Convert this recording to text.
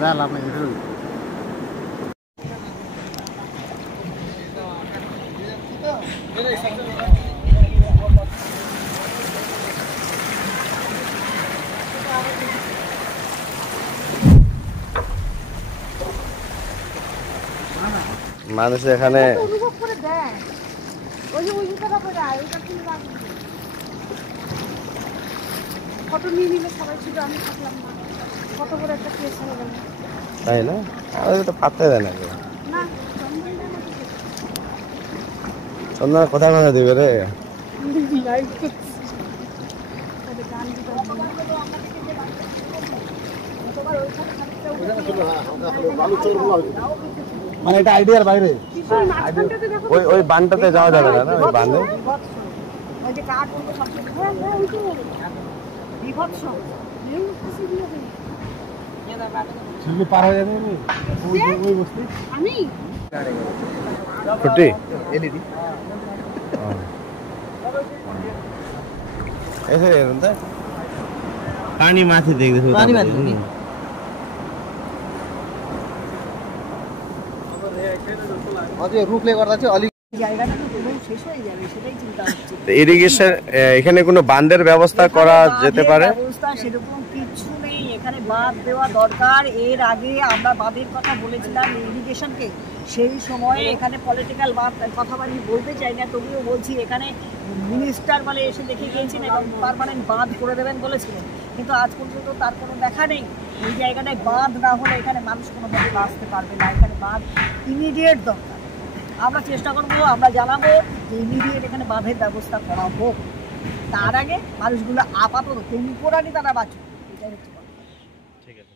জাল আপনি মানুষ এখানে ফটো নিয়ে নিলে সবাই ছিল, আমি থাকলাম না, কত বড় একটা কেস হয়ে গেল। তাই না? আমাদের তো পাত্তা দেয় না। না চন্দনা কোথায় কথা দিবে রে? মানে এটা আইডিয়ার বাইরে। ওই ওই বানটাতে যাওয়া যাবে না, ওই বাঁধে পার হয়ে যাবে ওই বস্তি। আমি ছুটি এলইডি ऐसे होता है पानी माथे देख दे पानी माथे अझै रुखले गर्दा चाहिँ अलि জায়গাটা তো পুরো শেষ হয়ে যাবে, সেটাই চিন্তা হচ্ছে। ইরিগেশন এখানে কোনো বাঁধের ব্যবস্থা করা যেতে পারে? ব্যবস্থা সেরকম কিছু নেই, এখানে বাঁধ দেওয়া দরকার। এর আগে আমরা বাঁধের কথা বলেছিলাম ইরিগেশনকে, সেই সময়ে এখানে পলিটিক্যাল বাঁধ কথা আমি বলতে চাই না, তবুও বলছি এখানে মিনিস্টার বলে এসে দেখে গিয়েছেন এবং পার্মানেন্ট বাঁধ করে দেবেন বলেছিলেন, কিন্তু আজ পর্যন্ত তার কোনো দেখা নেই। এই জায়গাটায় বাঁধ না হলে এখানে মানুষ কোনোভাবে বাঁচতে পারবে না, এখানে বাঁধ ইমিডিয়েট দরকার। আমরা চেষ্টা করবো, আমরা জানাবো যে ইমিডিয়েট এখানে বাঁধের ব্যবস্থা করা হোক। তার আগে মানুষগুলো আপাতত টেম্পোরারি তারা বাঁচুক, এটাই হচ্ছে কথা। ঠিক আছে।